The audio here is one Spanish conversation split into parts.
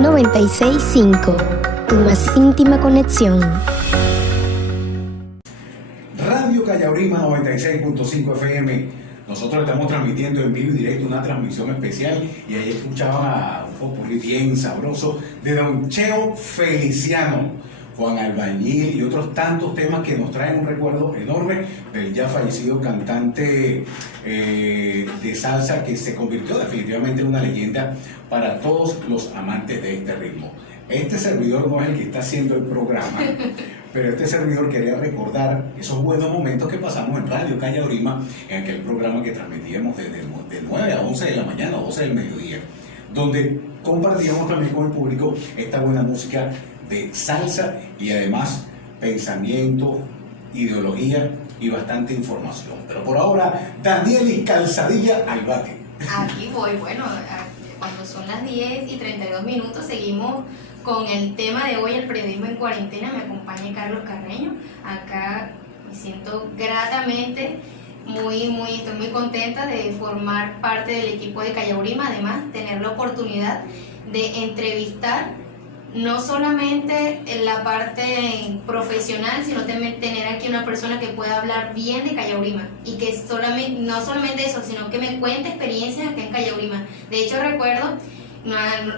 96.5, tu más íntima conexión. Radio Callaurima 96.5 FM. Nosotros estamos transmitiendo en vivo y directo una transmisión especial y ahí escuchaba un popurrí bien sabroso de Don Cheo Feliciano, Juan Albañil y otros tantos temas que nos traen un recuerdo enorme del ya fallecido cantante de salsa que se convirtió definitivamente en una leyenda para todos los amantes de este ritmo. Este servidor no es el que está haciendo el programa, pero este servidor quería recordar esos buenos momentos que pasamos en Radio Callaurima, en aquel programa que transmitíamos de 9 a 11 de la mañana, 12 del mediodía, donde compartíamos también con el público esta buena música de salsa y además pensamiento, ideología y bastante información. Pero por ahora, Danielis Calzadilla al bate. Aquí voy, bueno, cuando son las 10:32 seguimos con el tema de hoy, el periodismo en cuarentena. Me acompaña Carlos Carreño. Acá me siento gratamente, estoy muy contenta de formar parte del equipo de Callaurima, además tener la oportunidad de entrevistar no solamente en la parte profesional, sino también tener aquí una persona que pueda hablar bien de Callaurima y que no solamente eso, sino que me cuente experiencias acá en Callaurima. De hecho, recuerdo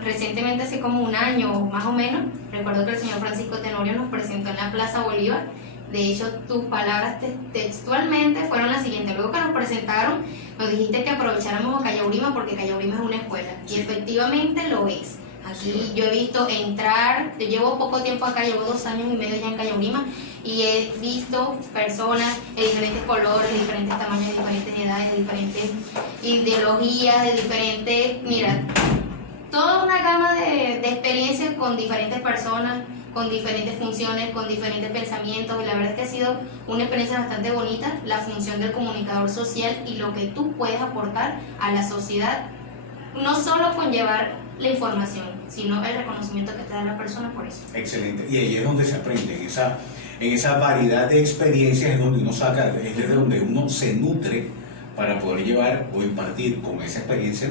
recientemente, hace como un año más o menos, recuerdo que el señor Francisco Tenorio nos presentó en la Plaza Bolívar. De hecho, tus palabras textualmente fueron las siguientes: luego que nos presentaron, nos dijiste que aprovecháramos a Callaurima porque Callaurima es una escuela, y efectivamente lo es. Aquí yo he visto entrar, yo llevo poco tiempo acá, llevo 2 años y medio ya en Callaurima, y he visto personas de diferentes colores, de diferentes tamaños, de diferentes edades, de diferentes ideologías, de diferentes, mira, toda una gama de experiencias con diferentes personas, con diferentes funciones, con diferentes pensamientos, y la verdad es que ha sido una experiencia bastante bonita, la función del comunicador social y lo que tú puedes aportar a la sociedad, no solo con llevar la información, sino el reconocimiento que te da la persona por eso. Excelente, y ahí es donde se aprende, en esa variedad de experiencias es donde uno saca, es desde donde uno se nutre para poder llevar o impartir con esa experiencia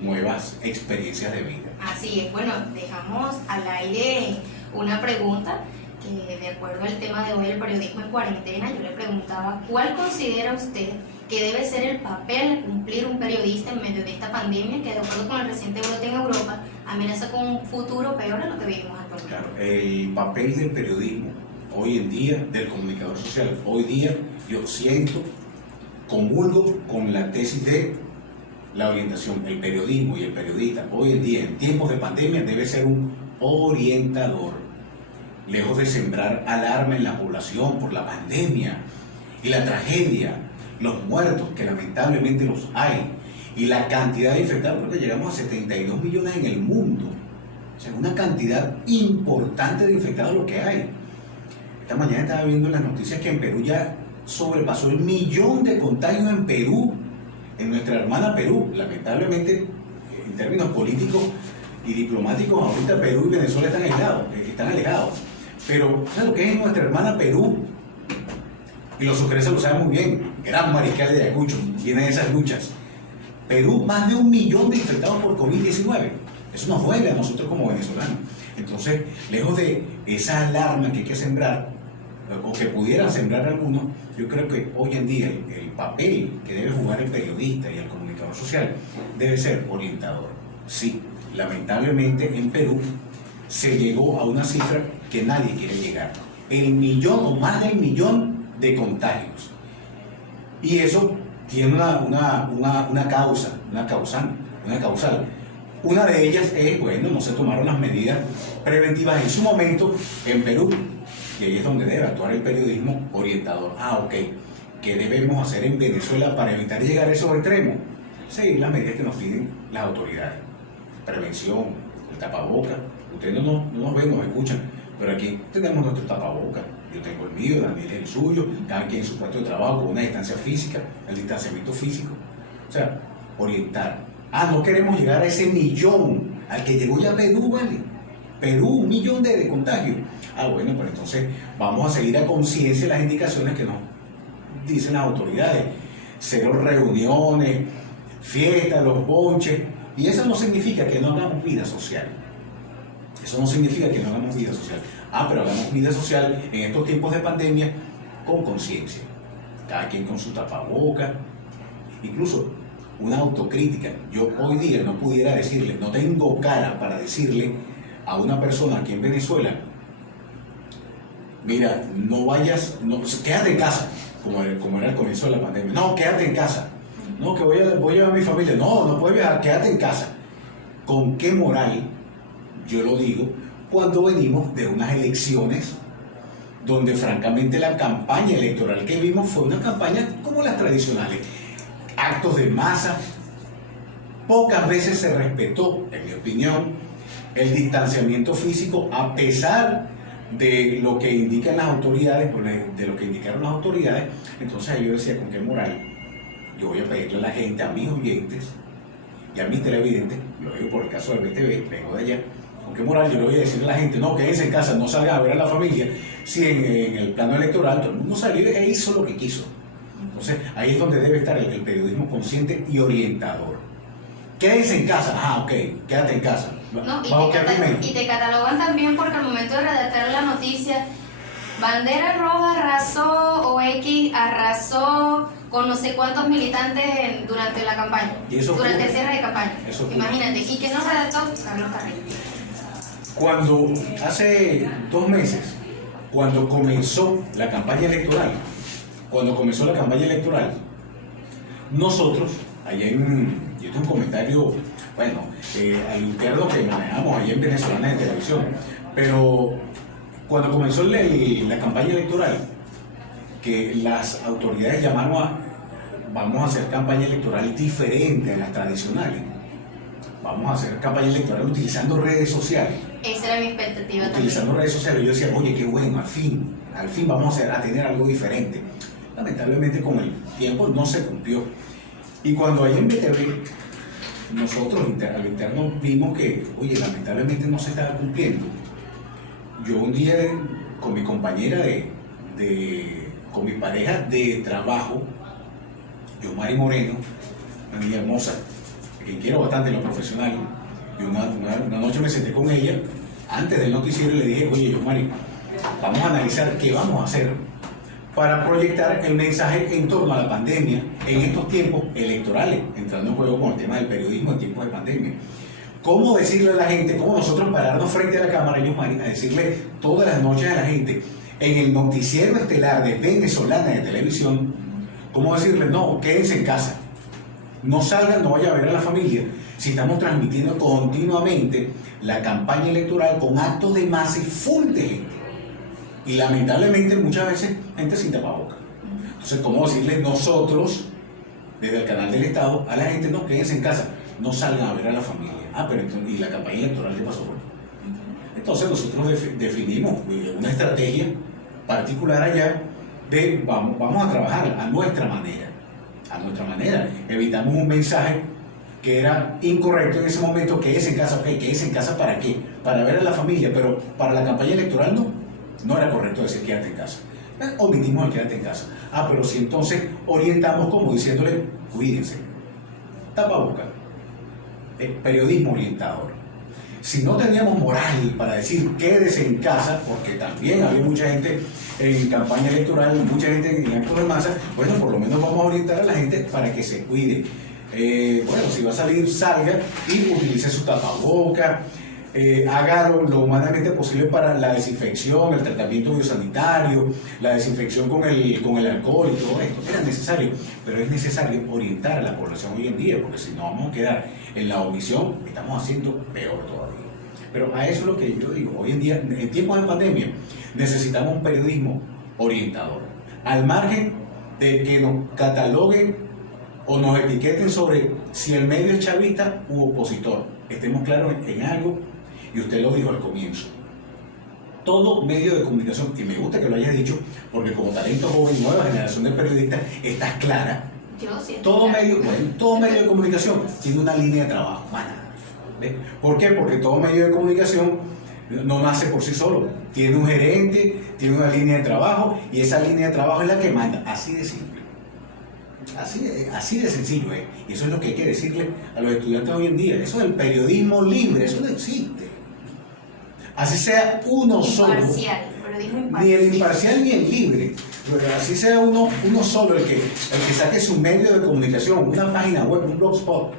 nuevas experiencias de vida. Así es, bueno, dejamos al aire una pregunta que, de acuerdo al tema de hoy, el periodismo en cuarentena, yo le preguntaba: ¿cuál considera usted que debe ser el papel de cumplir un periodista en medio de esta pandemia que, de acuerdo con el reciente brote en Europa, amenaza con un futuro peor a lo que vivimos actualmente? Claro, el papel del periodismo hoy en día, del comunicador social, hoy día yo comulgo con la tesis de la orientación. El periodismo y el periodista hoy en día, en tiempos de pandemia, debe ser un orientador, lejos de sembrar alarma en la población por la pandemia y la tragedia, los muertos, que lamentablemente los hay, y la cantidad de infectados. Creo que llegamos a 72 millones en el mundo. O sea, una cantidad importante de infectados lo que hay. Esta mañana estaba viendo en las noticias que en Perú ya sobrepasó el 1.000.000 de contagios en Perú, en nuestra hermana Perú. Lamentablemente, en términos políticos y diplomáticos, ahorita Perú y Venezuela están alejados. Pero, ¿sabes lo que es en nuestra hermana Perú? Y los sucreses lo saben muy bien, gran mariscal de Ayacucho, vienen esas luchas. Perú, más de 1.000.000 de infectados por COVID-19. Eso nos duele a nosotros como venezolanos. Entonces, lejos de esa alarma que hay que sembrar, o que pudieran sembrar algunos, yo creo que hoy en día el papel que debe jugar el periodista y el comunicador social debe ser orientador. Sí, lamentablemente en Perú se llegó a una cifra que nadie quiere llegar: el 1.000.000 o más del 1.000.000 de contagios. Y eso tiene una causal. Una de ellas es, bueno, no se tomaron las medidas preventivas en su momento en Perú, y ahí es donde debe actuar el periodismo orientador. Ok, ¿qué debemos hacer en Venezuela para evitar llegar a esos extremos? Seguir las medidas que nos piden las autoridades. Prevención, el tapabocas. Ustedes no nos ven, nos escuchan, pero aquí tenemos nuestro tapabocas. Yo tengo el mío, Daniel el suyo, cada quien en su puesto de trabajo, con una distancia física, el distanciamiento físico. O sea, orientar. No queremos llegar a ese 1.000.000 al que llegó ya Perú, ¿vale? Perú, 1.000.000 de contagios. Bueno, pues entonces vamos a seguir a conciencia las indicaciones que nos dicen las autoridades. 0 reuniones, fiestas, los bonches. Y eso no significa que no hagamos vida social. Eso no significa que no hagamos vida social. Pero hagamos vida social en estos tiempos de pandemia con conciencia. Cada quien con su tapaboca. Incluso una autocrítica. Yo hoy día no pudiera decirle, no tengo cara para decirle a una persona aquí en Venezuela, mira, no vayas, no, quédate en casa, como era el comienzo de la pandemia. No, quédate en casa. No, que voy a llevar a mi familia. No puedes viajar, quédate en casa. ¿Con qué moral yo lo digo cuando venimos de unas elecciones donde francamente la campaña electoral que vimos fue una campaña como las tradicionales? Actos de masa, pocas veces se respetó, en mi opinión, el distanciamiento físico a pesar de lo que indican las autoridades, de lo que indicaron las autoridades. Entonces yo decía, ¿con qué moral yo voy a pedirle a la gente, a mis oyentes y a mis televidentes, lo digo por el caso del BTV, vengo de allá, ¿con qué moral yo le voy a decir a la gente, no, quédense en casa, no salgan a ver a la familia, si en el plano electoral todo el mundo salió e hizo lo que quiso? Entonces ahí es donde debe estar el periodismo consciente y orientador. Quédense en casa, ok, quédate en casa. No, y te catalogan también porque al momento de redactar la noticia, bandera roja arrasó o X arrasó con no sé cuántos militantes durante la campaña, durante el cierre de campaña. Imagínate, ¿y quién nos redactó? Carlos Carreño. Cuando hace 2 meses, cuando comenzó la campaña electoral, nosotros, allá yo tengo un comentario, al interno que manejamos allá en Venezolana de Televisión, pero cuando comenzó la campaña electoral, que las autoridades llamaron vamos a hacer campaña electoral diferente a las tradicionales. Vamos a hacer campaña electoral utilizando redes sociales. Esa era mi expectativa. Utilizando redes sociales. Yo decía, oye, qué bueno, al fin vamos a tener algo diferente. Lamentablemente con el tiempo no se cumplió. Y cuando ahí en BTV, nosotros al interno vimos que, oye, lamentablemente no se estaba cumpliendo. Yo un día con mi compañera con mi pareja de trabajo, Yomari Moreno, una niña hermosa, que quiero bastante en lo profesional, y una noche me senté con ella, antes del noticiero, y le dije, oye, Yomari, vamos a analizar qué vamos a hacer para proyectar el mensaje en torno a la pandemia en estos tiempos electorales, entrando en juego con el tema del periodismo en tiempos de pandemia. ¿Cómo decirle a la gente, cómo nosotros pararnos frente a la cámara, Yomari, a decirle todas las noches a la gente, en el noticiero estelar de Venezolana de Televisión, cómo decirle, no, quédense en casa, no salgan, no vayan a ver a la familia, si estamos transmitiendo continuamente la campaña electoral con actos de masa y full de gente? Y lamentablemente muchas veces gente sin tapabocas. Entonces, ¿cómo decirle nosotros, desde el canal del Estado, a la gente, no, quédense en casa, no salgan a ver a la familia? Pero entonces, ¿y la campaña electoral qué pasó? Entonces nosotros definimos una estrategia particular allá de vamos a trabajar a nuestra manera. Evitamos un mensaje que era incorrecto en ese momento, quédese en casa. ¿Quédese en casa para qué? Para ver a la familia, pero para la campaña electoral no era correcto decir quédate en casa. Omitimos el quédate en casa. Pero sí, entonces orientamos como diciéndole, cuídense, tapaboca, periodismo orientador. Si no teníamos moral para decir quédese en casa, porque también había mucha gente en campaña electoral, mucha gente en actos de masa, bueno, por lo menos vamos a orientar a la gente para que se cuide. Si va a salir, salga y utilice su tapaboca, haga lo humanamente posible para la desinfección, el tratamiento biosanitario, la desinfección con el alcohol y todo esto. Era necesario, pero es necesario orientar a la población hoy en día, porque si no vamos a quedar en la omisión, estamos haciendo peor todavía. Pero a eso es lo que yo digo, hoy en día, en tiempos de pandemia, necesitamos un periodismo orientador, al margen de que nos cataloguen o nos etiqueten sobre si el medio es chavista u opositor. Estemos claros en algo, y usted lo dijo al comienzo. Todo medio de comunicación, y me gusta que lo haya dicho, porque como talento joven, nueva generación de periodistas, estás clara. Yo sí. Todo medio de comunicación tiene una línea de trabajo. ¿Ves? ¿Por qué? Porque todo medio de comunicación no nace por sí solo. Tiene un gerente, tiene una línea de trabajo, y esa línea de trabajo es la que manda. Así de simple. Así de sencillo, ¿eh? Y eso es lo que hay que decirle a los estudiantes hoy en día. Eso del periodismo libre, eso no existe. Así sea uno solo. Imparcial, periodismo Ni imparcial. el imparcial ni el libre. Así sea uno solo el que saque su medio de comunicación, una página web, un blogspot.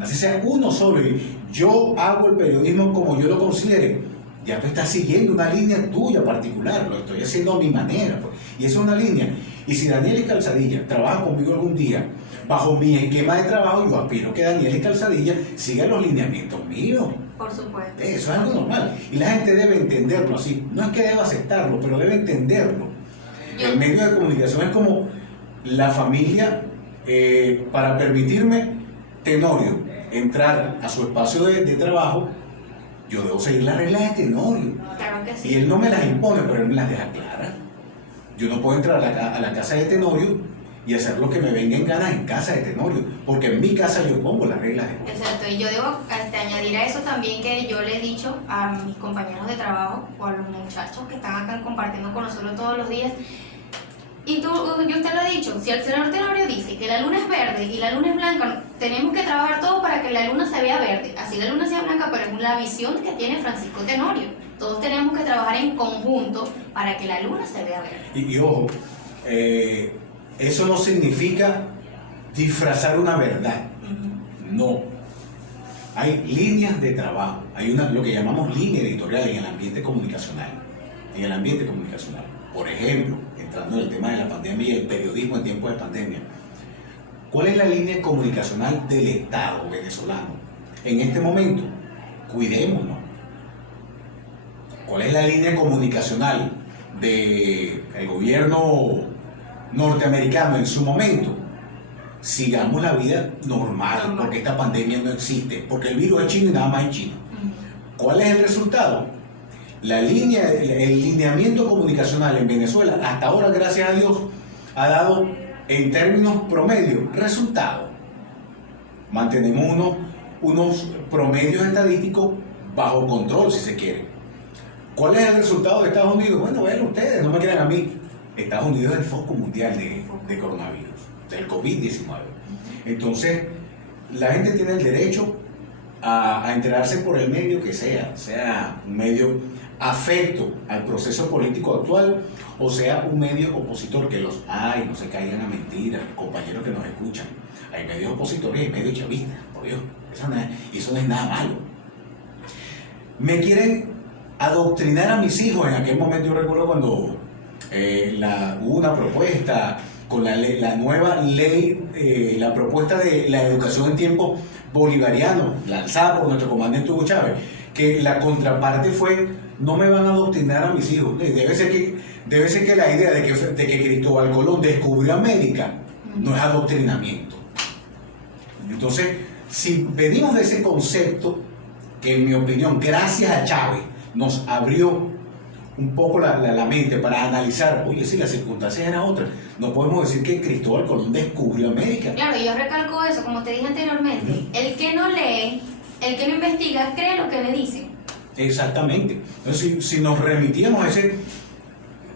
Así sea uno solo y yo hago el periodismo como yo lo considere. Ya tú estás siguiendo una línea tuya particular, lo estoy haciendo a mi manera. Pues. Y eso es una línea. Y si Daniel Calzadilla trabaja conmigo algún día, bajo mi esquema de trabajo, yo aspiro que Daniel Calzadilla siga los lineamientos míos. Por supuesto. Eso es algo normal. Y la gente debe entenderlo así. No es que deba aceptarlo, pero debe entenderlo. El medio de comunicación es como la familia para permitirme, Tenorio, entrar a su espacio de trabajo. Yo debo seguir las reglas de Tenorio. Claro que sí. Y él no me las impone, pero él me las deja claras. Yo no puedo entrar a la casa de Tenorio y hacer lo que me venga en gana en casa de Tenorio, porque en mi casa yo pongo las reglas de juego. Exacto, y yo debo añadir a eso también que yo le he dicho a mis compañeros de trabajo o a los muchachos que están acá compartiendo con nosotros todos los días. Y yo usted lo ha dicho, si el señor Tenorio dice que la luna es verde y la luna es blanca, tenemos que trabajar todo para que la luna se vea verde, así la luna sea blanca, pero es la visión que tiene Francisco Tenorio. Todos tenemos que trabajar en conjunto para que la luna se vea verde. Y ojo, eso no significa disfrazar una verdad. No. Hay líneas de trabajo, hay lo que llamamos línea editorial en el ambiente comunicacional. En el ambiente comunicacional. Por ejemplo, entrando en el tema de la pandemia y el periodismo en tiempos de pandemia, ¿cuál es la línea comunicacional del Estado venezolano? En este momento, cuidémonos. ¿Cuál es la línea comunicacional del gobierno norteamericano en su momento? Sigamos la vida normal, porque esta pandemia no existe, porque el virus es chino y nada más es chino. ¿Cuál es el resultado? El lineamiento comunicacional en Venezuela, hasta ahora, gracias a Dios, ha dado, en términos promedio, resultados. Mantenemos unos promedios estadísticos bajo control, si se quiere. ¿Cuál es el resultado de Estados Unidos? Bueno, vean ustedes, no me crean a mí. Estados Unidos es el foco mundial de coronavirus, del COVID-19. Entonces, la gente tiene el derecho a enterarse por el medio que sea un medio afecto al proceso político actual o sea un medio opositor, que los hay, no se caigan a mentiras, compañeros que nos escuchan. Hay medios opositores y hay medios chavistas, por Dios, eso no es nada malo. Me quieren adoctrinar a mis hijos. En aquel momento yo recuerdo cuando hubo una propuesta con la nueva ley, la propuesta de la educación en tiempo bolivariano, lanzada por nuestro comandante Hugo Chávez, que la contraparte fue: no me van a adoctrinar a mis hijos. Debe ser que la idea de que Cristóbal Colón descubrió América no es adoctrinamiento. Entonces, si venimos de ese concepto, que en mi opinión, gracias a Chávez, nos abrió un poco la mente para analizar, oye, si las circunstancias eran otras, no podemos decir que Cristóbal Colón descubrió América. Claro, yo recalco eso, como te dije anteriormente, el que no lee, el que no investiga, cree lo que le dicen. Exactamente. Entonces, si nos remitíamos a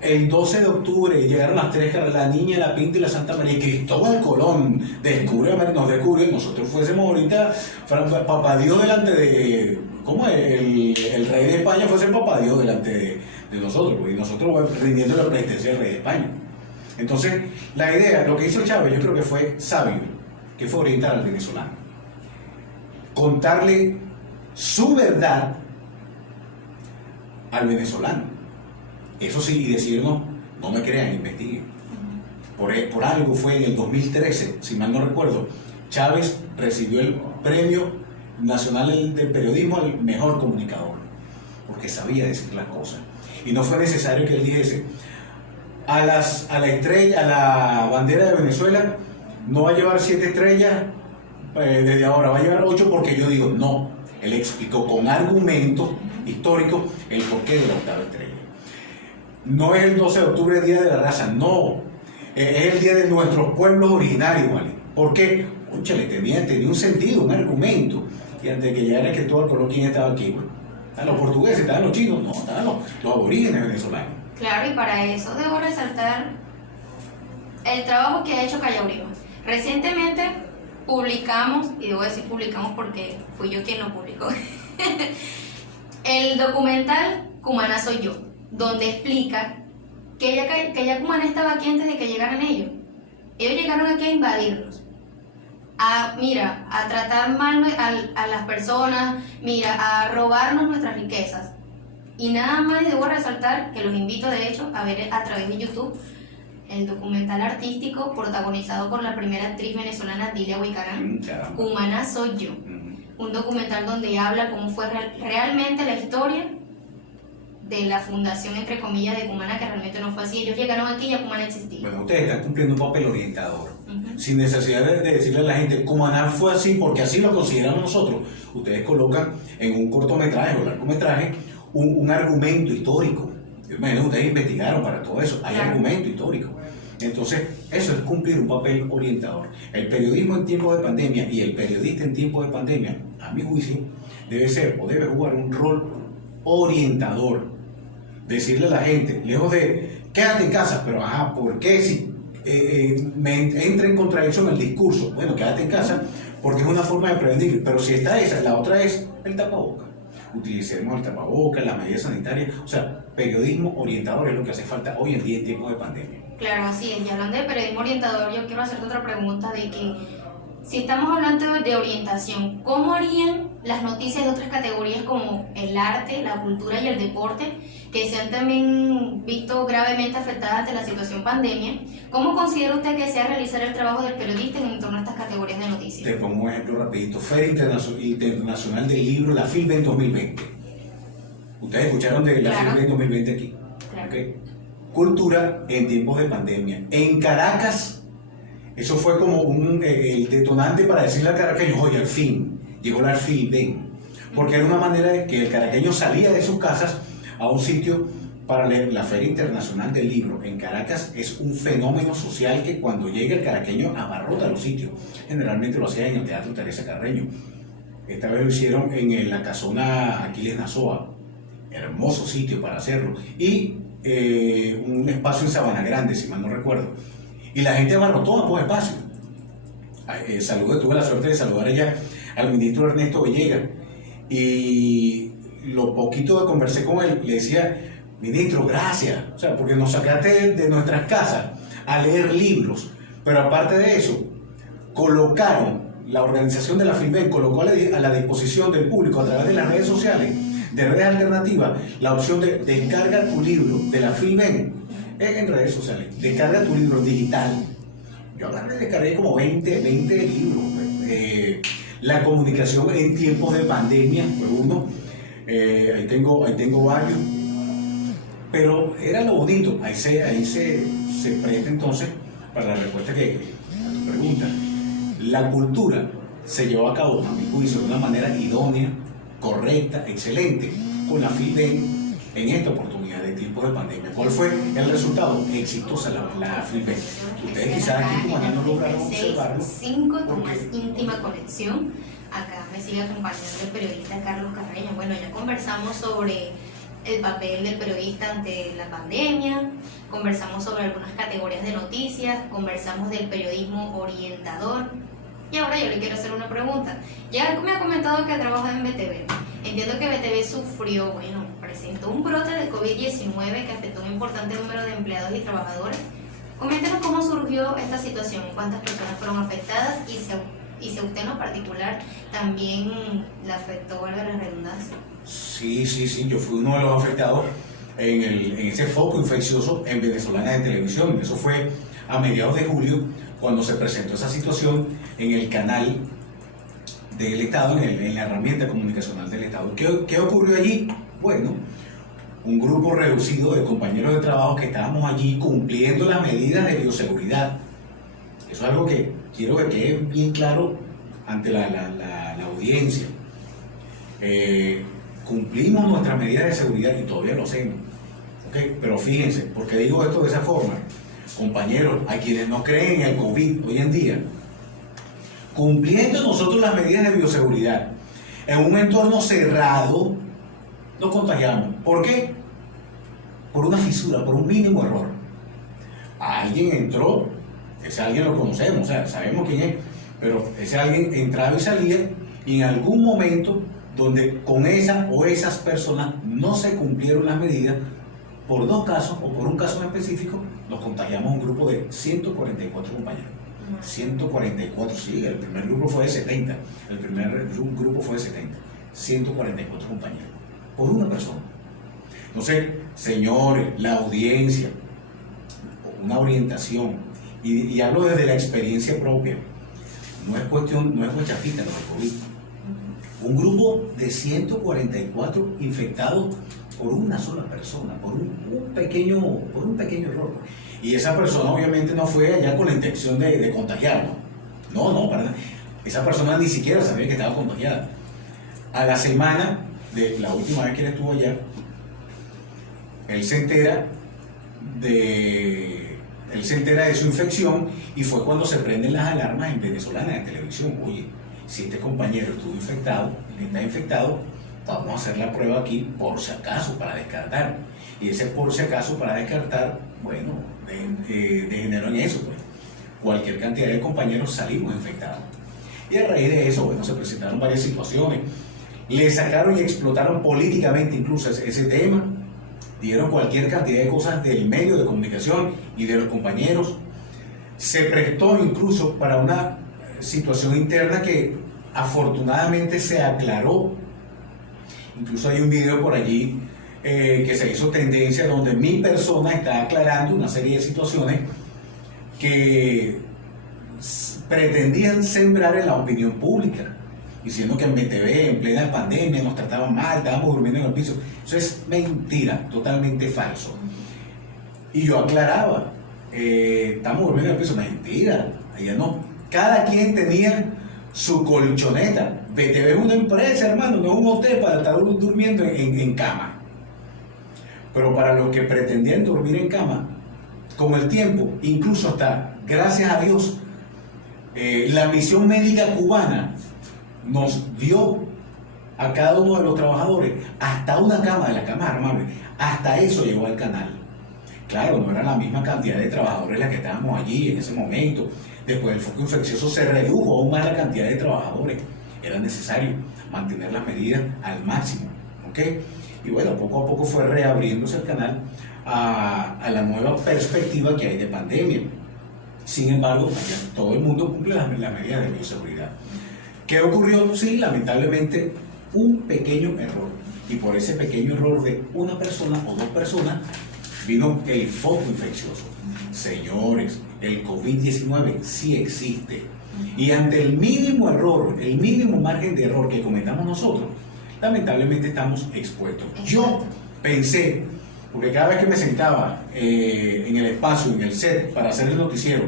el 12 de octubre llegaron las tres carreras, la Niña, la Pinta y la Santa María, y Cristóbal Colón nos descubrió, nosotros fuésemos ahorita papá Dios delante de, ¿cómo es? El rey de España fuese papá Dios delante de nosotros, y nosotros rindiendo la presencia del rey de España. Entonces, la idea, lo que hizo Chávez, yo creo que fue sabio, que fue orientar al venezolano, contarle su verdad al venezolano. Eso sí, y decirnos, no me crean, investiguen. Por algo fue en el 2013, si mal no recuerdo, Chávez recibió el Premio Nacional del Periodismo al mejor comunicador, porque sabía decir las cosas. Y no fue necesario que él dijese, a la bandera de Venezuela no va a llevar 7 estrellas desde ahora, va a llevar 8 porque yo digo, no. Él explicó con argumentos históricos el porqué de la 8ª estrella. No es el 12 de octubre, Día de la Raza, no. Es el día de nuestros pueblos originarios, ¿vale? ¿Por qué? Óchale, tenía un sentido, un argumento. Y antes de que llegara Cristóbal Colón, ¿quién estaba aquí? Bueno, estaban los portugueses, estaban los chinos, no, estaban los aborígenes venezolanos. Claro, y para eso debo resaltar el trabajo que ha hecho Callao Brima. Recientemente publicamos, y debo decir publicamos porque fui yo quien lo publicó, el documental Cumaná soy yo, donde explica que ya Cumaná estaba aquí antes de que llegaran ellos. Ellos llegaron aquí a invadirnos, a tratar mal a las personas, a robarnos nuestras riquezas. Y nada más debo resaltar que los invito de hecho a ver a través de YouTube el documental artístico protagonizado por la primera actriz venezolana Dilia Huicarán, Cumaná soy yo. Un documental donde habla cómo fue realmente la historia de la fundación, entre comillas, de Cumaná, que realmente no fue así. Ellos llegaron aquí y ya Cumaná existía. Bueno, ustedes están cumpliendo un papel orientador, sin necesidad de decirle a la gente, Cumaná fue así porque así lo consideramos nosotros. Ustedes colocan en un cortometraje o largometraje un argumento histórico. Ustedes investigaron para todo eso, hay argumento histórico. Entonces, eso es cumplir un papel orientador. El periodismo en tiempos de pandemia y el periodista en tiempos de pandemia, a mi juicio, debe ser o debe jugar un rol orientador. Decirle a la gente, lejos de quédate en casa, pero ¿por qué si me entra en contradicción el discurso? Bueno, quédate en casa porque es una forma de prevenir, pero si está esa, la otra es el tapabocas. Utilicemos el tapabocas, las medidas sanitarias, o sea, periodismo orientador es lo que hace falta hoy en día en tiempos de pandemia. Claro, así es. Y hablando de periodismo orientador, yo quiero hacerte otra pregunta de que si estamos hablando de orientación, ¿cómo harían las noticias de otras categorías como el arte, la cultura y el deporte, que se han también visto gravemente afectadas ante la situación pandemia? ¿Cómo considera usted que sea realizar el trabajo del periodista en torno a estas categorías de noticias? Te pongo un ejemplo rapidito. Feria Internacional del Libro, la FILBEN 2020. ¿Ustedes escucharon de la FILBEN 2020 aquí? Claro. ¿Okay? Cultura en tiempos de pandemia. En Caracas, eso fue como el detonante para decirle al caraqueño, oye, al fin, llegó la FILBEN. Porque era una manera de que el caraqueño salía de sus casas a un sitio para leer. La Feria Internacional del Libro en Caracas es un fenómeno social que cuando llega el caraqueño abarrota los sitios. Generalmente lo hacían en el Teatro Teresa Carreño. Esta vez lo hicieron en la casona Aquiles Nazoa. Hermoso sitio para hacerlo. Y un espacio en Sabana Grande, si mal no recuerdo. Y la gente abarrotó ambos espacios. Tuve la suerte de saludar allá al ministro Ernesto Villegas. Y lo poquito que conversé con él, le decía, ministro, gracias, o sea, porque nos sacaste de nuestras casas a leer libros, pero aparte de eso, la organización de la FILBEN colocó a la disposición del público a través de las redes sociales, de redes alternativas, la opción de descarga tu libro de la FILBEN en redes sociales, descarga tu libro digital. Yo descargué como 20 libros. La comunicación en tiempos de pandemia fue uno. Ahí tengo varios, pero era lo bonito. Ahí se presta entonces para la respuesta a tu pregunta. La cultura se llevó a cabo, a mi juicio, de una manera idónea, correcta, excelente, con la FILBEN en esta oportunidad de tiempos de pandemia. ¿Cuál fue el resultado? Exitosa la FILBEN. Ustedes quizás aquí como no lograron observarlo. 5, tu más íntima conexión. Acá me sigue acompañando el periodista Carlos Carreño. Bueno, ya conversamos sobre el papel del periodista ante la pandemia, conversamos sobre algunas categorías de noticias, conversamos del periodismo orientador. Y ahora yo le quiero hacer una pregunta. Ya me ha comentado que trabaja en BTV. Entiendo que BTV presentó un brote de COVID-19 que afectó a un importante número de empleados y trabajadores. Coméntenos cómo surgió esta situación, cuántas personas fueron afectadas y si a usted en lo particular también le afectó, valga la redundancia. Sí, yo fui uno de los afectados en ese foco infeccioso en Venezolana de Televisión. Eso fue a mediados de julio cuando se presentó esa situación en el canal del Estado, en la herramienta comunicacional del Estado. ¿Qué ocurrió allí? Bueno, un grupo reducido de compañeros de trabajo que estábamos allí cumpliendo las medidas de bioseguridad. Eso es algo que quiero que quede bien claro ante la audiencia. Cumplimos nuestras medidas de seguridad y todavía lo hacemos. ¿Okay? Pero fíjense, ¿por qué digo esto de esa forma? Compañeros, a quienes no creen en el COVID hoy en día, cumpliendo nosotros las medidas de bioseguridad, en un entorno cerrado, nos contagiamos. ¿Por qué? Por una fisura, por un mínimo error. Alguien entró, ese alguien lo conocemos, o sea, sabemos quién es, pero ese alguien entraba y salía y en algún momento donde con esa o esas personas no se cumplieron las medidas. Por 2 casos o por un caso en específico, nos contagiamos un grupo de 144 compañeros. 144, sí, el primer grupo fue de 70. El primer grupo fue de 70. 144 compañeros. Por una persona. Entonces, señores, la audiencia, una orientación, y hablo desde la experiencia propia, no es cuechafita lo del COVID. Un grupo de 144 infectados por una sola persona, por un pequeño error. Y esa persona obviamente no fue allá con la intención de contagiarnos. No, para nada. Esa persona ni siquiera sabía que estaba contagiada. A la semana de la última vez que él estuvo allá, él se entera de su infección, y fue cuando se prenden las alarmas en Venezolana, en televisión. Oye, si este compañero estuvo infectado, está infectado, vamos a hacer la prueba aquí por si acaso, para descartar. Y ese por si acaso para descartar, bueno, degeneró en eso, pues. Cualquier cantidad de compañeros salimos infectados. Y a raíz de eso, bueno, se presentaron varias situaciones. Le sacaron y explotaron políticamente incluso ese tema. Dieron cualquier cantidad de cosas del medio de comunicación y de los compañeros. Se prestó incluso para una situación interna que afortunadamente se aclaró. Incluso hay un video por allí que se hizo tendencia, donde mi persona está aclarando una serie de situaciones que pretendían sembrar en la opinión pública, diciendo que en BTV, en plena pandemia, nos trataban mal, estábamos durmiendo en el piso. Eso es mentira, totalmente falso. Y yo aclaraba, estamos durmiendo en el piso, mentira, allá no. Cada quien tenía su colchoneta. BTV es una empresa, hermano, no es un hotel para estar durmiendo en cama. Pero para los que pretendían dormir en cama, con el tiempo, incluso hasta, gracias a Dios, la misión médica cubana nos dio a cada uno de los trabajadores hasta una cama, de la cama armable. Hasta eso llegó al canal. Claro, no era la misma cantidad de trabajadores la que estábamos allí en ese momento. Después del foco infeccioso se redujo aún más la cantidad de trabajadores. Era necesario mantener las medidas al máximo, ¿ok? Y bueno, poco a poco fue reabriéndose el canal a la nueva perspectiva que hay de pandemia. Sin embargo, allá todo el mundo cumple las medidas de bioseguridad. ¿Qué ocurrió? Sí, lamentablemente, un pequeño error. Y por ese pequeño error de una persona o 2 personas, vino el foco infeccioso. Señores, el COVID-19 sí existe. Y ante el mínimo error, el mínimo margen de error que cometamos nosotros, lamentablemente estamos expuestos. Yo pensé, porque cada vez que me sentaba en el espacio, en el set, para hacer el noticiero,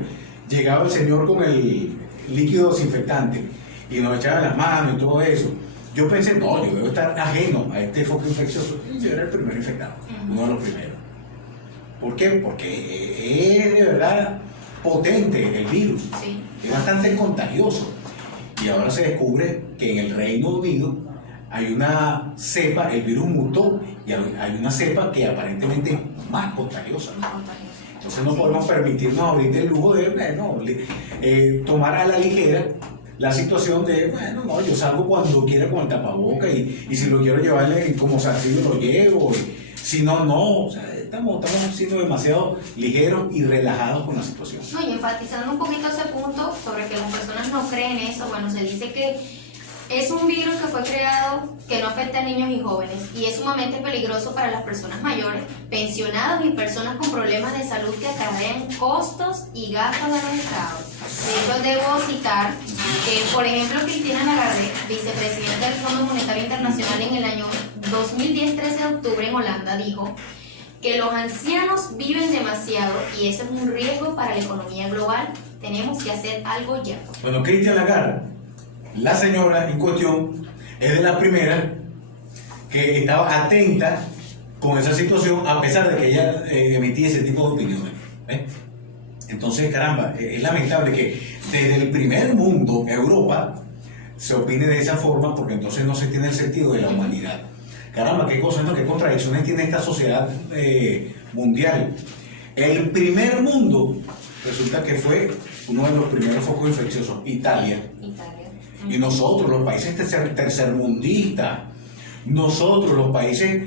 llegaba el señor con el líquido desinfectante y nos echaba las manos y todo eso. Yo pensé, no, yo debo estar ajeno a este foco infeccioso. Yo era el primer infectado, uno de los primeros. ¿Por qué? Porque es de verdad potente el virus, Sí. Es bastante contagioso. Y ahora se descubre que en el Reino Unido hay una cepa, el virus mutó, y hay una cepa que aparentemente es más contagiosa. Entonces no podemos permitirnos ahorita el lujo de tomar a la ligera la situación de, bueno, no, yo salgo cuando quiera con el tapaboca, y si lo quiero llevarle como sencillo lo llevo, y si no, no. O sea, estamos siendo demasiado ligeros y relajados con la situación. No, y enfatizando un poquito ese punto sobre que las personas no creen eso, bueno, se dice que es un virus que fue creado que no afecta a niños y jóvenes y es sumamente peligroso para las personas mayores, pensionados y personas con problemas de salud que acarrean costos y gastos de los estados. De hecho, debo citar que, por ejemplo, Cristina Lagarde, vicepresidenta del Fondo Monetario Internacional, en el año 2010, 13 de octubre, en Holanda, dijo que los ancianos viven demasiado y eso es un riesgo para la economía global. Tenemos que hacer algo ya. Bueno, Cristina Lagarde, la señora en cuestión, es de la primera que estaba atenta con esa situación, a pesar de que ella emitía ese tipo de opiniones. Entonces, caramba, es lamentable que desde el primer mundo, Europa, se opine de esa forma, porque entonces no se tiene el sentido de la humanidad. Caramba, qué cosas, ¿no? Qué contradicciones tiene esta sociedad mundial. El primer mundo resulta que fue uno de los primeros focos infecciosos, Italia. Y nosotros, los países tercermundistas, nosotros, los países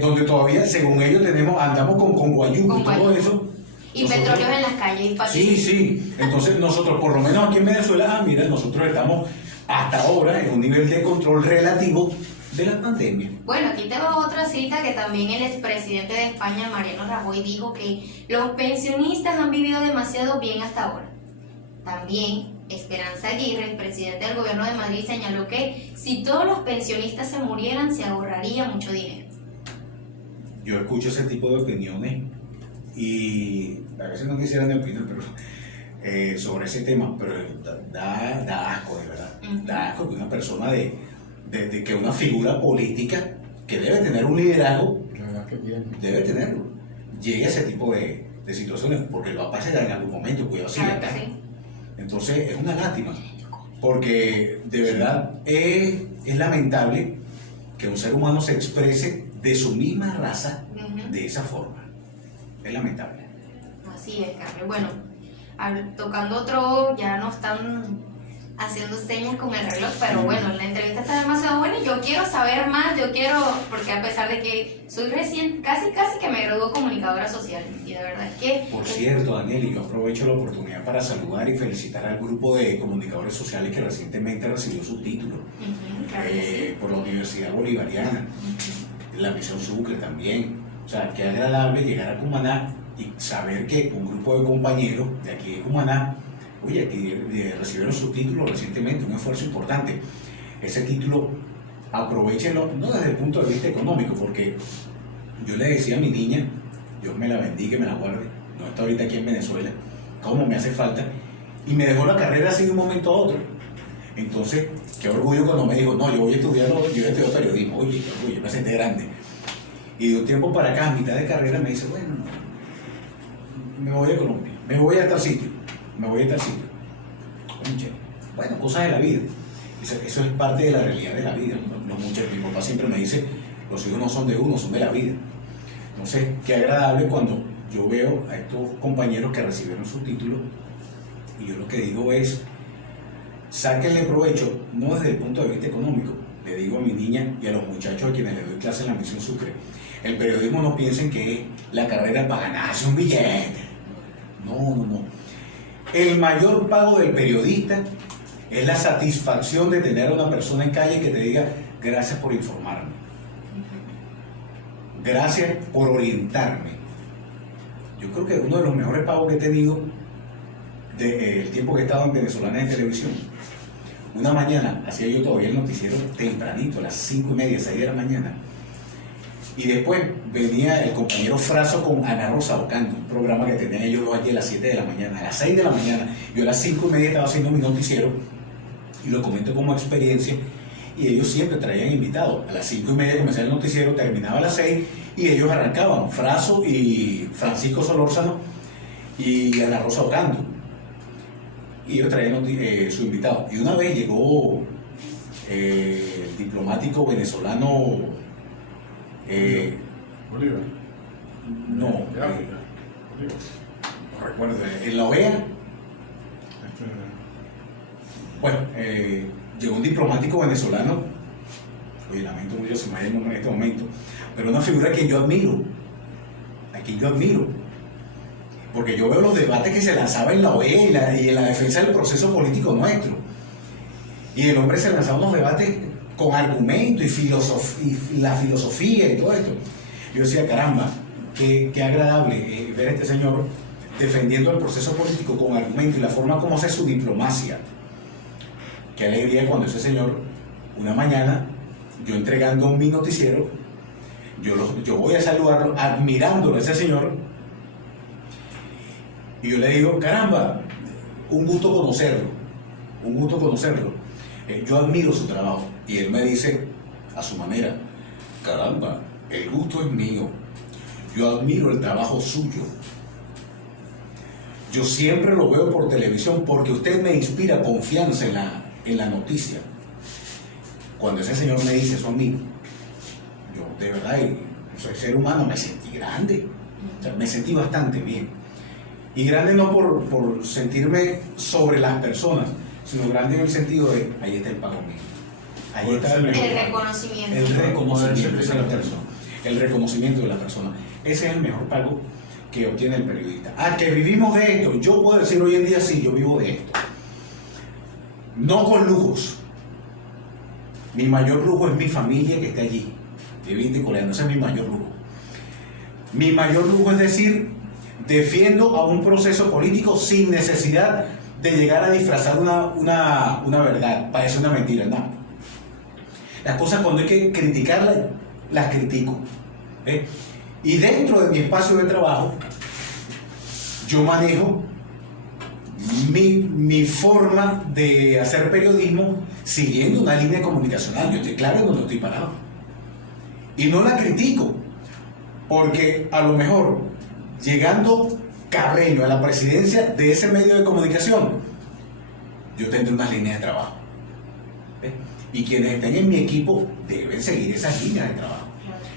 donde todavía, según ellos, andamos con guayú y todo eso. Y petróleos en las calles. Sí. Entonces nosotros, por lo menos aquí en Venezuela, mira, nosotros estamos hasta ahora en un nivel de control relativo de la pandemia. Bueno, aquí tengo otra cita que también el expresidente de España, Mariano Rajoy, dijo que los pensionistas han vivido demasiado bien hasta ahora. También Esperanza Aguirre, el presidente del gobierno de Madrid, señaló que si todos los pensionistas se murieran, se ahorraría mucho dinero. Yo escucho ese tipo de opiniones y a veces no quisiera ni opinar, pero sobre ese tema, pero da asco, de verdad. Da asco que una persona que una figura política que debe tener un liderazgo, debe tenerlo, llegue a ese tipo de situaciones, porque lo va a pasar en algún momento, cuidado si acá. Sí. Entonces es una lástima, porque de verdad es lamentable que un ser humano se exprese de su misma raza de esa forma. Es lamentable. Así es, Carlos. Bueno, tocando otro, ya no están haciendo señas con el reloj, pero bueno, la entrevista está demasiado buena y yo quiero saber más, porque a pesar de que soy recién, casi que me graduó comunicadora social, y de verdad es que... Por cierto, Daniel, y yo aprovecho la oportunidad para saludar y felicitar al grupo de comunicadores sociales que recientemente recibió su título claro sí. Por la Universidad Bolivariana, la Misión Sucre también. O sea, qué agradable llegar a Cumaná y saber que un grupo de compañeros de aquí de Cumaná, oye, que recibieron su título recientemente, un esfuerzo importante. Ese título, aprovechenlo, no desde el punto de vista económico, porque yo le decía a mi niña, Dios me la bendiga, que me la guarde, no está ahorita aquí en Venezuela, cómo me hace falta, y me dejó la carrera así de un momento a otro. Entonces, qué orgullo cuando me dijo, no, yo voy a estudiar periodismo, oye, qué orgullo, me senté grande. Y de un tiempo para acá, a mitad de carrera, me dice, bueno, no, me voy a Colombia, me voy a tal sitio. Bueno, cosas de la vida. Eso es parte de la realidad de la vida. Mi papá siempre me dice, los hijos no son de uno, son de la vida. Entonces, qué agradable cuando yo veo a estos compañeros que recibieron su título, y yo lo que digo es, sáquenle provecho, no desde el punto de vista económico. Le digo a mi niña y a los muchachos a quienes les doy clase en la Misión Sucre, el periodismo no piensen que es la carrera para ganarse un billete. No. El mayor pago del periodista es la satisfacción de tener a una persona en calle que te diga, gracias por informarme, gracias por orientarme. Yo creo que uno de los mejores pagos que he tenido del tiempo que he estado en Venezolana de Televisión, una mañana hacía yo todavía el noticiero tempranito, a las 5:30, 6 de la mañana, y después venía el compañero Fraso con Ana Rosa Ocando, un programa que tenían ellos dos allí a las 7 de la mañana, a las 6 de la mañana, yo a las 5:30 estaba haciendo mi noticiero, y lo comento como experiencia, y ellos siempre traían invitados. A las 5:30 comenzaba el noticiero, terminaba a las 6, y ellos arrancaban, Fraso y Francisco Solórzano y Ana Rosa Ocando, y ellos traían su invitado. Y una vez llegó el diplomático venezolano Bolívar. No, no recuerdo, en la OEA. Bueno, llegó un diplomático venezolano, oye, lamento mucho se me vaya el nombre en este momento, pero una figura a quien yo admiro, porque yo veo los debates que se lanzaban en la OEA y en la defensa del proceso político nuestro, y el hombre se lanzaba unos debates con argumento y la filosofía y todo esto. Yo decía, caramba, qué agradable ver a este señor defendiendo el proceso político con argumento y la forma como hace su diplomacia. Qué alegría cuando ese señor, una mañana, yo entregando mi noticiero, yo voy a saludarlo, admirándolo a ese señor, y yo le digo, caramba, un gusto conocerlo. Yo admiro su trabajo. Y él me dice, a su manera, caramba, el gusto es mío. Yo admiro el trabajo suyo. Yo siempre lo veo por televisión porque usted me inspira confianza en la noticia. Cuando ese señor me dice eso a mí, yo de verdad, soy ser humano, me sentí grande. O sea, me sentí bastante bien. Y grande no por sentirme sobre las personas, sino grande en el sentido de, ahí está el pago mío. Ahí está el reconocimiento. El reconocimiento de la persona. El reconocimiento de la persona. Ese es el mejor pago que obtiene el periodista. Ah, que vivimos de esto. Yo puedo decir hoy en día, sí, yo vivo de esto. No con lujos. Mi mayor lujo es mi familia que está allí, viviendo y coleando. Ese es mi mayor lujo. Mi mayor lujo es decir, defiendo a un proceso político sin necesidad de llegar a disfrazar una verdad. Parece una mentira, no. Las cosas cuando hay que criticarlas, las critico. Y dentro de mi espacio de trabajo, yo manejo mi forma de hacer periodismo siguiendo una línea comunicacional. Yo estoy claro en donde estoy parado. Y no la critico, porque a lo mejor, llegando Carreño a la presidencia de ese medio de comunicación, yo tendré unas líneas de trabajo. Y quienes estén en mi equipo deben seguir esas líneas de trabajo.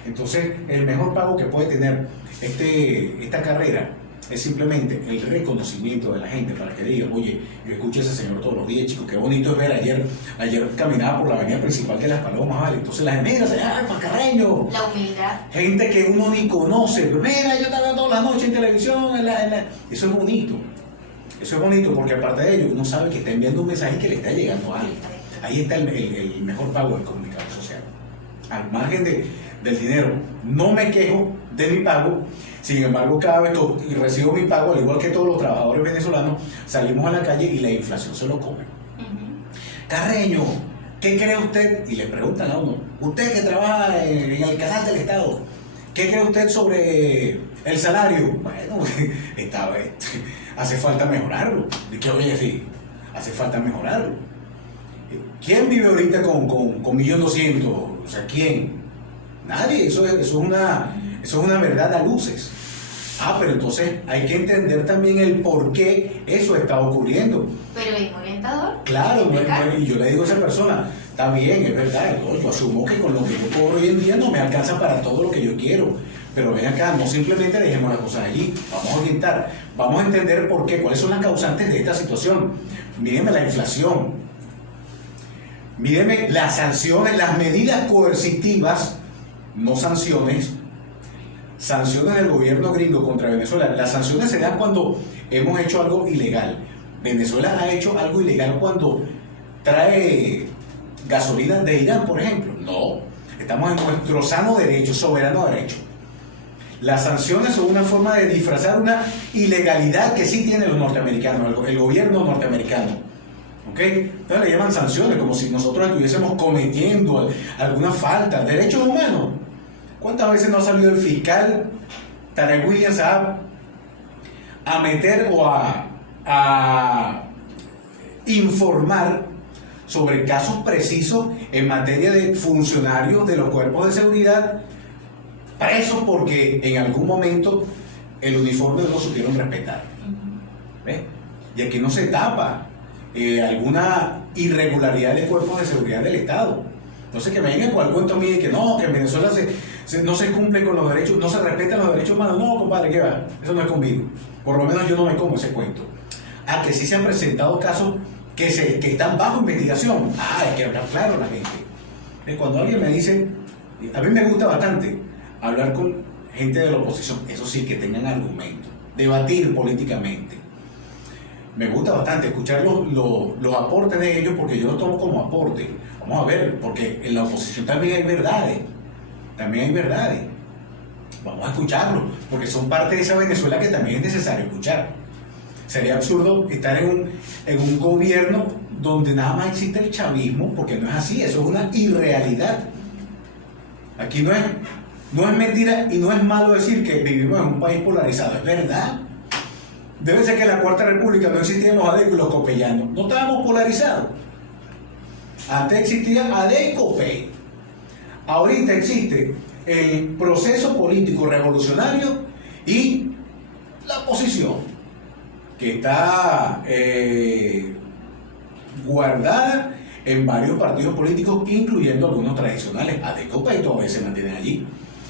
Entonces, el mejor pago que puede tener esta carrera es simplemente el reconocimiento de la gente para que digan, oye, yo escucho a ese señor todos los días, chicos, qué bonito es ver. Ayer caminaba por la avenida principal de Las Palomas, ¿vale? Entonces la gente, mira, ¡ay, Carreño! La humildad. Gente que uno ni conoce, pero mira, yo te veo todas las noches en televisión, Eso es bonito. Eso es bonito porque aparte de ello, uno sabe que está enviando un mensaje que le está llegando a alguien. Ahí está el mejor pago del comunicador social. Al margen del dinero, no me quejo de mi pago. Sin embargo, cada vez que recibo mi pago, al igual que todos los trabajadores venezolanos, salimos a la calle y la inflación se lo come. Carreño, ¿qué cree usted? Y le preguntan a uno, usted que trabaja en el canal del Estado, ¿qué cree usted sobre el salario? Bueno, hace falta mejorarlo. ¿Qué voy a decir? Hace falta mejorarlo. ¿Quién vive ahorita con 1.200.000? O sea, ¿quién? Nadie. Eso es una verdad a luces. Pero entonces hay que entender también el por qué eso está ocurriendo. Periodismo orientador. Claro, y yo le digo a esa persona, está bien, es verdad, yo asumo que con lo que yo cobro hoy en día no me alcanza para todo lo que yo quiero. Pero ven acá, no simplemente dejemos las cosas allí, vamos a orientar, vamos a entender por qué, cuáles son las causantes de esta situación. Mírenme la inflación, mírenme las sanciones, las medidas coercitivas, no sanciones. Sanciones del gobierno gringo contra Venezuela. Las sanciones se dan cuando hemos hecho algo ilegal. Venezuela ha hecho algo ilegal cuando trae gasolina de Irán, por ejemplo. No, estamos en nuestro sano derecho, soberano derecho. Las sanciones son una forma de disfrazar una ilegalidad que sí tienen los norteamericanos, el gobierno norteamericano. ¿Ok? Entonces le llaman sanciones, como si nosotros estuviésemos cometiendo alguna falta. Derechos humanos. ¿Cuántas veces no ha salido el fiscal Tarek William Saab a meter o a informar sobre casos precisos en materia de funcionarios de los cuerpos de seguridad presos porque en algún momento el uniforme no lo supieron respetar? ¿Ves? Y aquí no se tapa alguna irregularidad de cuerpos de seguridad del Estado. Entonces que me vengan con el cuento mío que no, que en Venezuela no se cumple con los derechos, no se respetan los derechos humanos. No, compadre, ¿qué va? Eso no es conmigo. Por lo menos yo no me como ese cuento. Que sí se han presentado casos que están bajo investigación. Hay que hablar claro a la gente. Cuando alguien me dice, a mí me gusta bastante hablar con gente de la oposición, eso sí, que tengan argumentos, debatir políticamente. Me gusta bastante escuchar los aportes de ellos porque yo los tomo como aporte. Vamos a ver, porque en la oposición también hay verdades. También hay verdades. Vamos a escucharlos, porque son parte de esa Venezuela que también es necesario escuchar. Sería absurdo estar en un gobierno donde nada más existe el chavismo, porque no es así, eso es una irrealidad. Aquí no es mentira y no es malo decir que vivimos en un país polarizado, es verdad. Debe ser que en la Cuarta República no existían los ADECO y los copellanos. No estábamos polarizados. Antes existía ADE y COPEI. Ahorita existe el proceso político revolucionario y la oposición, que está guardada en varios partidos políticos, incluyendo algunos tradicionales. ADE y COPEI todavía se mantienen allí.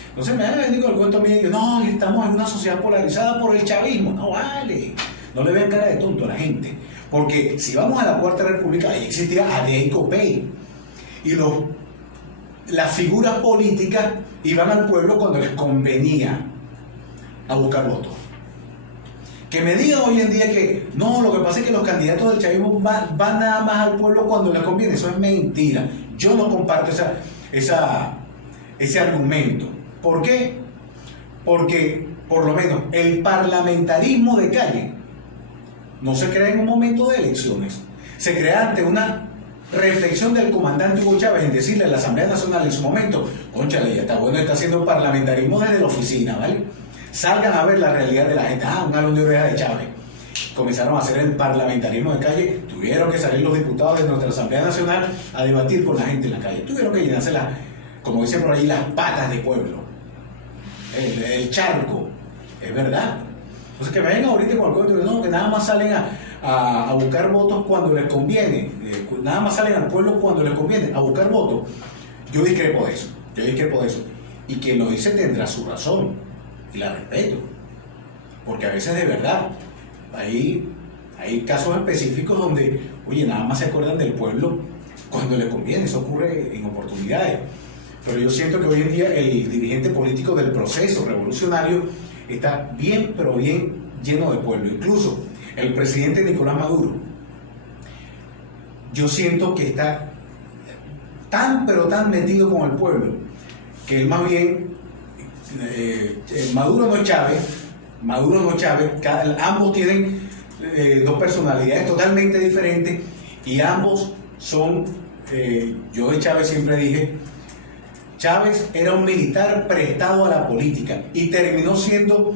Entonces me van a venir con el cuento mío que no, estamos en una sociedad polarizada por el chavismo. No vale. No le ven cara de tonto a la gente. Porque si vamos a la Cuarta República, ahí existía ADE y COPEI. Y las figuras políticas iban al pueblo cuando les convenía a buscar votos. Que me digan hoy en día que no, lo que pasa es que los candidatos del chavismo van nada más al pueblo cuando les conviene. Eso es mentira. Yo no comparto ese argumento. ¿Por qué? Porque, por lo menos, el parlamentarismo de calle no se crea en un momento de elecciones. Se crea ante una reflexión del comandante Hugo Chávez en decirle a la Asamblea Nacional en su momento, cónchale, ya está bueno, está haciendo parlamentarismo desde la oficina, ¿vale? Salgan a ver la realidad de la gente. Un alón de orejas de Chávez. Comenzaron a hacer el parlamentarismo de calle, tuvieron que salir los diputados de nuestra Asamblea Nacional a debatir con la gente en la calle, tuvieron que llenarse como dicen por ahí, las patas de pueblo, el charco, es verdad. Entonces que me vengan ahorita con el cuento de no, que nada más salen a buscar votos cuando les conviene, nada más salen al pueblo cuando les conviene a buscar votos. Yo discrepo de eso, y quien lo dice tendrá su razón, y la respeto, porque a veces de verdad hay casos específicos donde, oye, nada más se acuerdan del pueblo cuando les conviene. Eso ocurre en oportunidades, pero yo siento que hoy en día el dirigente político del proceso revolucionario está bien, pero bien lleno de pueblo. Incluso el presidente Nicolás Maduro, yo siento que está tan, pero tan metido con el pueblo, que él más bien, Maduro no es Chávez, ambos tienen dos personalidades totalmente diferentes, y ambos son, yo de Chávez siempre dije, Chávez era un militar prestado a la política y terminó siendo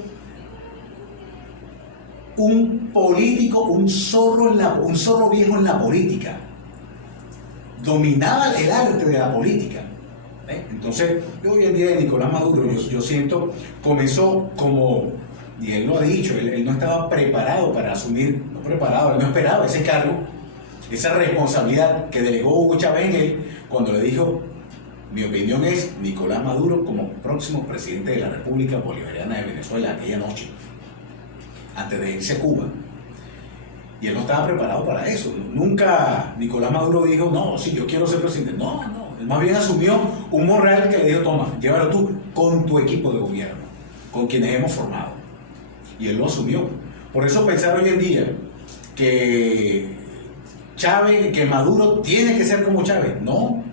un político, un zorro viejo en la política. Dominaba el arte de la política. Entonces, hoy en día de Nicolás Maduro, yo siento, comenzó como, y él lo ha dicho, él no estaba preparado para asumir, él no esperaba ese cargo, esa responsabilidad que delegó Hugo Chávez en él, cuando le dijo, mi opinión es Nicolás Maduro como próximo presidente de la República Bolivariana de Venezuela aquella noche, antes de irse a Cuba. Y él no estaba preparado para eso. Nunca Nicolás Maduro dijo, no, sí, yo quiero ser presidente. No, él más bien asumió un Monreal que le dijo, toma, llévalo tú con tu equipo de gobierno, con quienes hemos formado. Y él lo asumió. Por eso pensar hoy en día que Maduro tiene que ser como Chávez, no,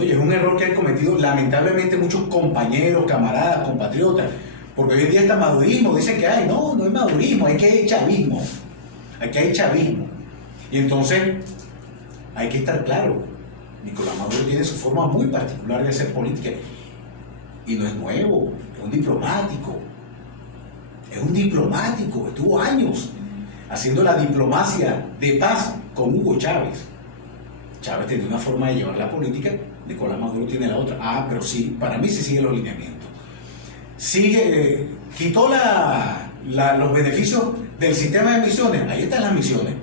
y es un error que han cometido lamentablemente muchos compañeros, camaradas, compatriotas, porque hoy en día está madurismo, dicen que hay, no es madurismo, hay que hay chavismo, y entonces hay que estar claro, Nicolás Maduro tiene su forma muy particular de hacer política, y no es nuevo, es un diplomático, estuvo años haciendo la diplomacia de paz con Hugo Chávez. Chávez tenía una forma de llevar la política, Nicolás Maduro tiene la otra. Pero sí, para mí sí sigue los lineamientos. Quitó los beneficios del sistema de misiones. Ahí están las misiones.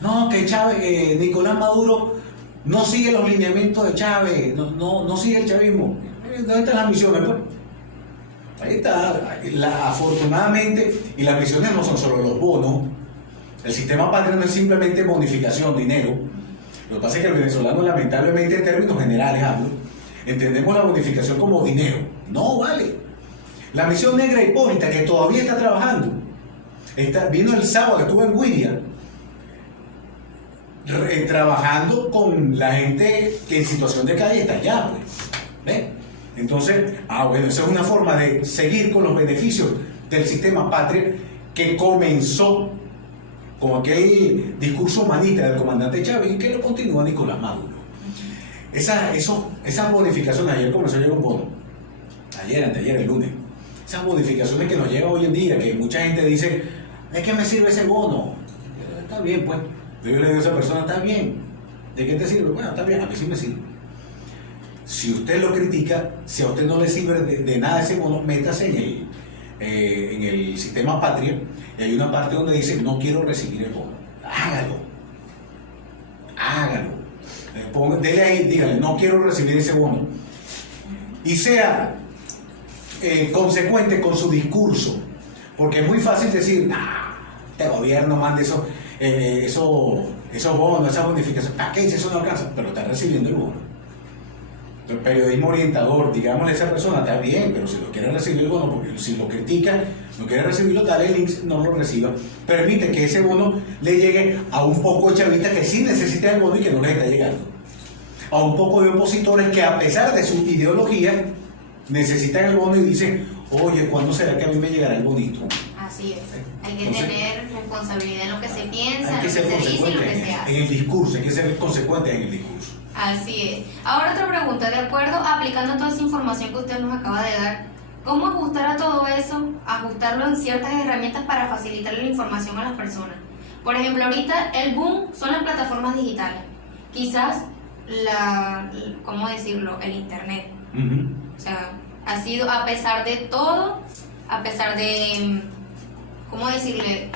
No, que Chávez, Nicolás Maduro no sigue los lineamientos de Chávez, no sigue el chavismo. ¿Dónde están las misiones? Pues ahí está. Afortunadamente, y las misiones no son solo los bonos. El sistema patrio no es simplemente bonificación, dinero. Lo que pasa es que el venezolano, lamentablemente, en términos generales hablo, entendemos la bonificación como dinero. No vale. La misión negra Hipólita, que todavía está trabajando, vino el sábado, estuvo en Guiria, trabajando con la gente que en situación de calle está allá, pues. ¿Ves? Entonces, bueno, esa es una forma de seguir con los beneficios del sistema patria que comenzó con aquel discurso humanista del comandante Chávez y que lo continúa Nicolás Maduro. Esas bonificaciones, ayer comenzó a llegar un bono, anteayer, el lunes, esas bonificaciones que nos llegan hoy en día, que mucha gente dice, ¿de qué me sirve ese bono? Está bien, pues. Yo le digo a esa persona, está bien. ¿De qué te sirve? Bueno, está bien, a mí sí me sirve. Si usted lo critica, si a usted no le sirve de nada ese bono, métase en el sistema patria, y hay una parte donde dice, no quiero recibir el bono. Hágalo. Dele ahí, dígale, no quiero recibir ese bono. Y sea consecuente con su discurso, porque es muy fácil decir, este gobierno manda esos bonos, esas bonificaciones, ¿para qué? Si eso no alcanza, pero está recibiendo el bono. El periodismo orientador, digámosle a esa persona, está bien, pero si lo quiere recibir el bono, porque si lo critica, no quiere recibirlo, dale el link, no lo reciba. Permite que ese bono le llegue a un poco de chavistas que sí necesitan el bono y que no les está llegando. A un poco de opositores que, a pesar de su ideología, necesitan el bono y dicen, oye, ¿cuándo será que a mí me llegará el bonito? Así es. Hay que Entonces, tener responsabilidad en lo que se piensa, hay en que lo ser que se dice y lo que consecuente se hace. en el discurso, hay que ser consecuente en el discurso. Así es. Ahora otra pregunta, de acuerdo, aplicando toda esa información que usted nos acaba de dar, ¿cómo ajustar a todo eso, ajustarlo en ciertas herramientas para facilitarle la información a las personas? Por ejemplo, ahorita el boom son las plataformas digitales. Quizás ¿cómo decirlo? El internet. O sea, ha sido, a pesar de todo, a pesar de, ¿cómo decirle?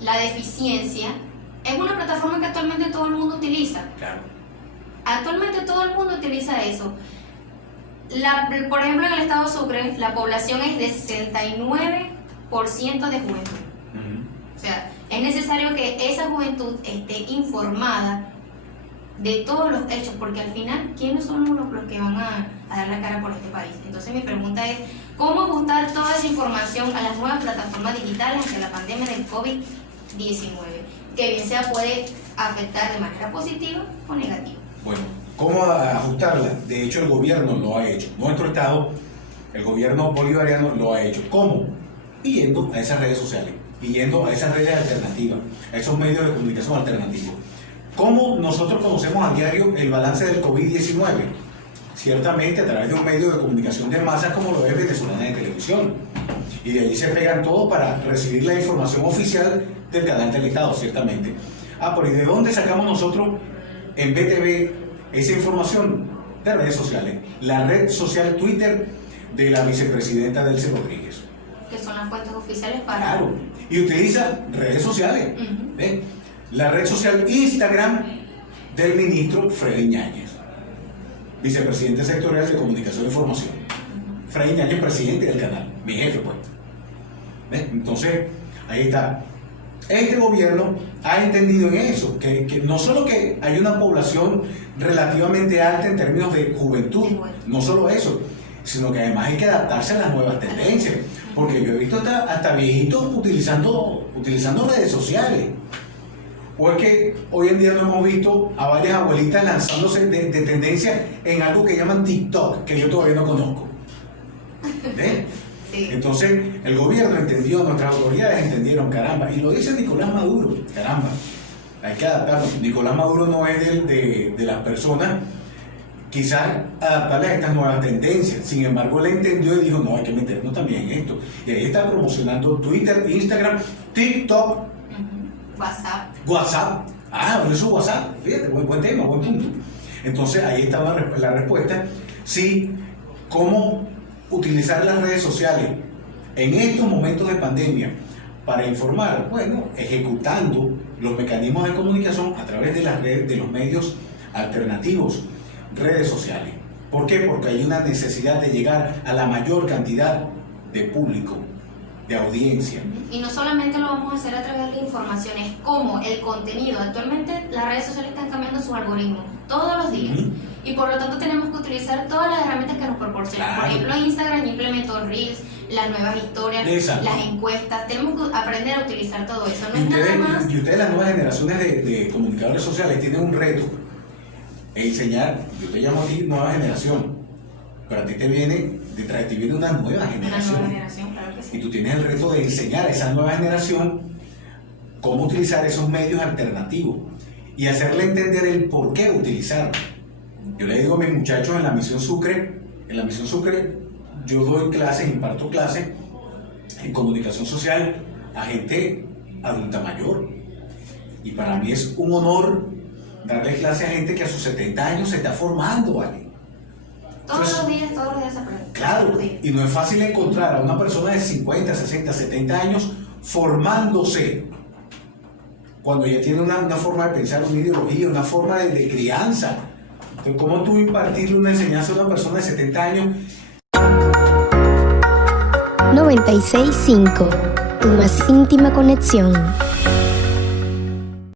La deficiencia, es una plataforma que actualmente todo el mundo utiliza. Claro. Actualmente todo el mundo utiliza eso. Por ejemplo, en el estado Sucre, la población es de 69% de juventud. O sea, es necesario que esa juventud esté informada de todos los hechos, porque al final, ¿quiénes son los que van a dar la cara por este país? Entonces mi pregunta es, ¿cómo ajustar toda esa información a las nuevas plataformas digitales ante la pandemia del COVID-19? Que bien sea puede afectar de manera positiva o negativa. Bueno, ¿cómo ajustarla? De hecho, el gobierno lo ha hecho. Nuestro Estado, el gobierno bolivariano lo ha hecho. ¿Cómo? Y yendo a esas redes sociales, y yendo a esas redes alternativas, a esos medios de comunicación alternativos. ¿Cómo nosotros conocemos a diario el balance del COVID-19? Ciertamente a través de un medio de comunicación de masas como lo es Venezolana de Televisión. Y de allí se pegan todos para recibir la información oficial del canal del Estado, ciertamente. Pero ¿y de dónde sacamos nosotros en BTV esa información? De redes sociales. La red social Twitter de la vicepresidenta Delcy Rodríguez. Que son las fuentes oficiales para... Claro, y utiliza redes sociales. La red social Instagram del ministro Freddy Ñáñez, vicepresidente sectorial de Comunicación e Información. Freddy Ñáñez, presidente del canal, mi jefe, pues. Entonces, ahí está. Este gobierno ha entendido en eso, que no solo que hay una población relativamente alta en términos de juventud, no solo eso, sino que además hay que adaptarse a las nuevas tendencias, porque yo he visto hasta viejitos utilizando redes sociales. O es que hoy en día no hemos visto a varias abuelitas lanzándose de tendencia en algo que llaman TikTok, que yo todavía no conozco. Sí. Entonces, el gobierno entendió, nuestras autoridades entendieron, caramba, y lo dice Nicolás Maduro, caramba, hay que adaptarnos. Nicolás Maduro no es de las personas, quizás adaptarle a estas nuevas tendencias. Sin embargo, él entendió y dijo, no, hay que meternos también en esto. Y ahí está promocionando Twitter, Instagram, TikTok, WhatsApp. Por eso WhatsApp, fíjate, buen tema, buen punto. Entonces, ahí estaba la respuesta. Sí, ¿cómo utilizar las redes sociales en estos momentos de pandemia para informar? Bueno, ejecutando los mecanismos de comunicación a través de las redes, de los medios alternativos, redes sociales. ¿Por qué? Porque hay una necesidad de llegar a la mayor cantidad de público, de audiencia. Y no solamente lo vamos a hacer a través de información, es como el contenido. Actualmente las redes sociales están cambiando sus algoritmos todos los días. Y por lo tanto tenemos que utilizar todas las herramientas que nos proporcionan. Por ejemplo, Instagram implementó Reels, las nuevas historias, las encuestas. Tenemos que aprender a utilizar todo eso. No es nada más. Y ustedes, las nuevas generaciones de comunicadores sociales, tienen un reto. Enseñar, yo te llamo a ti nueva generación, pero a ti te viene, detrás de ti viene una nueva generación. Una nueva generación, claro que sí. Y tú tienes el reto de enseñar a esa nueva generación cómo utilizar esos medios alternativos y hacerle entender el por qué utilizarlos. Yo le digo a mis muchachos en la Misión Sucre, yo doy clases, imparto clases en comunicación social a gente adulta mayor. Y para mí es un honor darle clase a gente que a sus 70 años se está formando, ¿vale? Todos los días aprenden. Claro, y no es fácil encontrar a una persona de 50, 60, 70 años formándose cuando ya tiene una forma de pensar, una ideología, una forma de crianza. Entonces, ¿cómo tú impartirle una enseñanza a una persona de 70 años? 96.5, tu más íntima conexión.